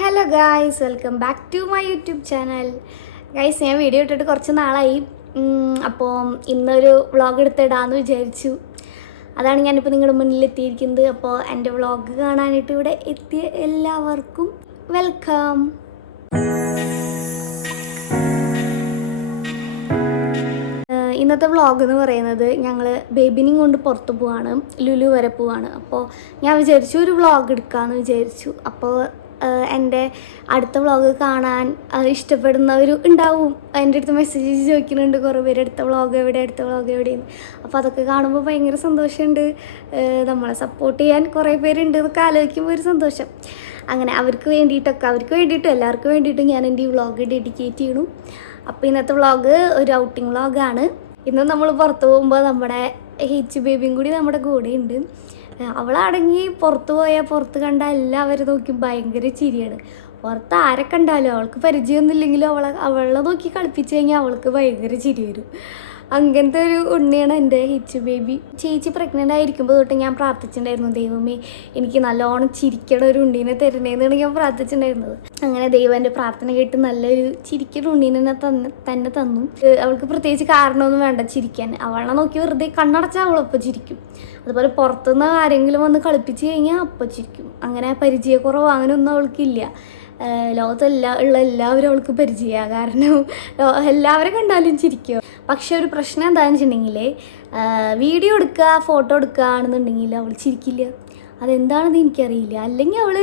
Hello guys, welcome back to my YouTube channel. Guys, ഞാൻ video ഇട്ടിട്ട് കുറച്ച് നാളായി. അപ്പോൾ ഇന്നൊരു വ്ളോഗ് എടുത്തിടാമെന്ന് വിചാരിച്ചു. അതാണ് ഞാനിപ്പോൾ നിങ്ങളുടെ മുന്നിൽ എത്തിയിരിക്കുന്നത്. അപ്പോൾ എൻ്റെ വ്ളോഗ് കാണാനായിട്ട് ഇവിടെ എത്തിയ എല്ലാവർക്കും വെൽക്കം. ഇന്നത്തെ വ്ളോഗ് എന്ന് പറയുന്നത് ഞങ്ങൾ ബേബിനെയും കൊണ്ട് പുറത്ത് പോവാണ്, ലുലു വരെ പോവാണ്. അപ്പോൾ ഞാൻ വിചാരിച്ചു ഒരു വ്ളോഗ് എടുക്കാമെന്ന് വിചാരിച്ചു. അപ്പോൾ എൻ്റെ അടുത്ത വ്ളോഗ് കാണാൻ ഇഷ്ടപ്പെടുന്നവർ ഉണ്ടാവും. എൻ്റെ അടുത്ത് മെസ്സേജ് ചോദിക്കുന്നുണ്ട് കുറേ പേര്, അടുത്ത വ്ളോഗ് എവിടെയെന്ന്. അപ്പോൾ അതൊക്കെ കാണുമ്പോൾ ഭയങ്കര സന്തോഷമുണ്ട്. നമ്മളെ സപ്പോർട്ട് ചെയ്യാൻ കുറേ പേരുണ്ട് എന്നൊക്കെ ആലോചിക്കുമ്പോൾ ഒരു സന്തോഷം. അങ്ങനെ അവർക്ക് വേണ്ടിയിട്ടും എല്ലാവർക്കും വേണ്ടിയിട്ടും ഞാൻ എൻ്റെ ഈ വ്ളോഗ് ഡെഡിക്കേറ്റ് ചെയ്യണു. അപ്പോൾ ഇന്നത്തെ വ്ളോഗ് ഒരു ഔട്ടിംഗ് വ്ളോഗാണ്. ഇന്ന് നമ്മൾ പുറത്ത് പോകുമ്പോൾ നമ്മുടെ ഹിച്ച് ബേബിയും കൂടി നമ്മുടെ കൂടെ ഉണ്ട്. അവളടങ്ങി പുറത്ത് പോയാൽ പുറത്ത് കണ്ട എല്ലാവരും നോക്കി ഭയങ്കര ചിരിയാണ്. പുറത്ത് ആരെ കണ്ടാലും അവൾക്ക് പരിചയമൊന്നുമില്ലെങ്കിലും അവളെ നോക്കി കളിപ്പിച്ച് കഴിഞ്ഞാൽ അവൾക്ക് ഭയങ്കര ചിരി വരും. അങ്ങനത്തെ ഒരു ഉണ്ണിയാണ് എൻ്റെ ഹിച്ച് ബേബി. ചേച്ചി പ്രഗ്നൻ്റ് ആയിരിക്കുമ്പോൾ തൊട്ട് ഞാൻ പ്രാർത്ഥിച്ചിട്ടുണ്ടായിരുന്നു, ദൈവമേ എനിക്ക് നല്ലോണം ചിരിക്കണ ഒരു ഉണ്ണീനെ തരണേന്നാണ് ഞാൻ പ്രാർത്ഥിച്ചിട്ടുണ്ടായിരുന്നത്. അങ്ങനെ ദൈവം എൻ്റെ പ്രാർത്ഥന കേട്ട് നല്ലൊരു ചിരിക്കണ ഉണ്ണീനെ തന്നെ തന്നു. അവൾക്ക് പ്രത്യേകിച്ച് കാരണമൊന്നും വേണ്ട ചിരിക്കാൻ. അവളെ നോക്കി വെറുതെ കണ്ണടച്ചാൽ അവളപ്പം ചിരിക്കും. അതുപോലെ പുറത്തുനിന്ന് ആരെങ്കിലും വന്ന് കളിപ്പിച്ച് കഴിഞ്ഞാൽ അപ്പം ചിരിക്കും. അങ്ങനെ പരിചയക്കുറവ് അങ്ങനെയൊന്നും അവൾക്കില്ല. ഉള്ള എല്ലാവരും അവൾക്ക് പരിചയമാണ്. കാരണം എല്ലാവരും കണ്ടാലും ചിരിക്കും. പക്ഷെ ഒരു പ്രശ്നം എന്താണെന്ന് വെച്ചിട്ടുണ്ടെങ്കിൽ വീഡിയോ എടുക്കുക, ഫോട്ടോ എടുക്കുക ആണെന്നുണ്ടെങ്കിൽ അവൾ ചിരിക്കില്ല. അതെന്താണെന്ന് എനിക്കറിയില്ല. അല്ലെങ്കിൽ അവൾ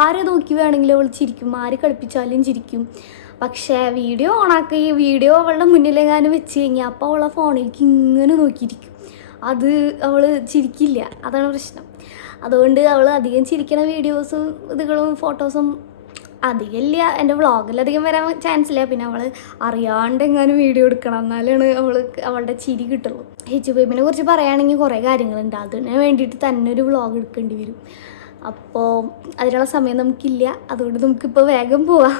ആരെ നോക്കി വേണമെങ്കിലും അവൾ ചിരിക്കും, ആര് കളിപ്പിച്ചാലും ചിരിക്കും. പക്ഷേ വീഡിയോ വീഡിയോ അവളുടെ മുന്നിലെങ്ങാനും വെച്ച് കഴിഞ്ഞാൽ അപ്പോൾ അവളെ ഫോണിലേക്ക് ഇങ്ങനെ നോക്കിയിരിക്കും. അത് അവൾ ചിരിക്കില്ല. അതാണ് പ്രശ്നം. അതുകൊണ്ട് അവൾ അധികം ചിരിക്കണ വീഡിയോസും ഫോട്ടോസും അധികമില്ല. എൻ്റെ വ്ളോഗിലധികം വരാൻ ചാൻസ് ഇല്ല. പിന്നെ അവൾ അറിയാണ്ട് എങ്ങാനും വീഡിയോ എടുക്കണം, എന്നാലാണ് അവളുടെ ചിരി കിട്ടുള്ളൂ. ഹിച്ചു ബേബിനെ കുറിച്ച് പറയുകയാണെങ്കിൽ കുറേ കാര്യങ്ങളുണ്ട്. അതിന് വേണ്ടിയിട്ട് തന്നെ ഒരു വ്ളോഗ് എടുക്കേണ്ടി വരും. അപ്പോൾ അതിനുള്ള സമയം നമുക്കില്ല. അതുകൊണ്ട് നമുക്കിപ്പോൾ വേഗം പോവാം.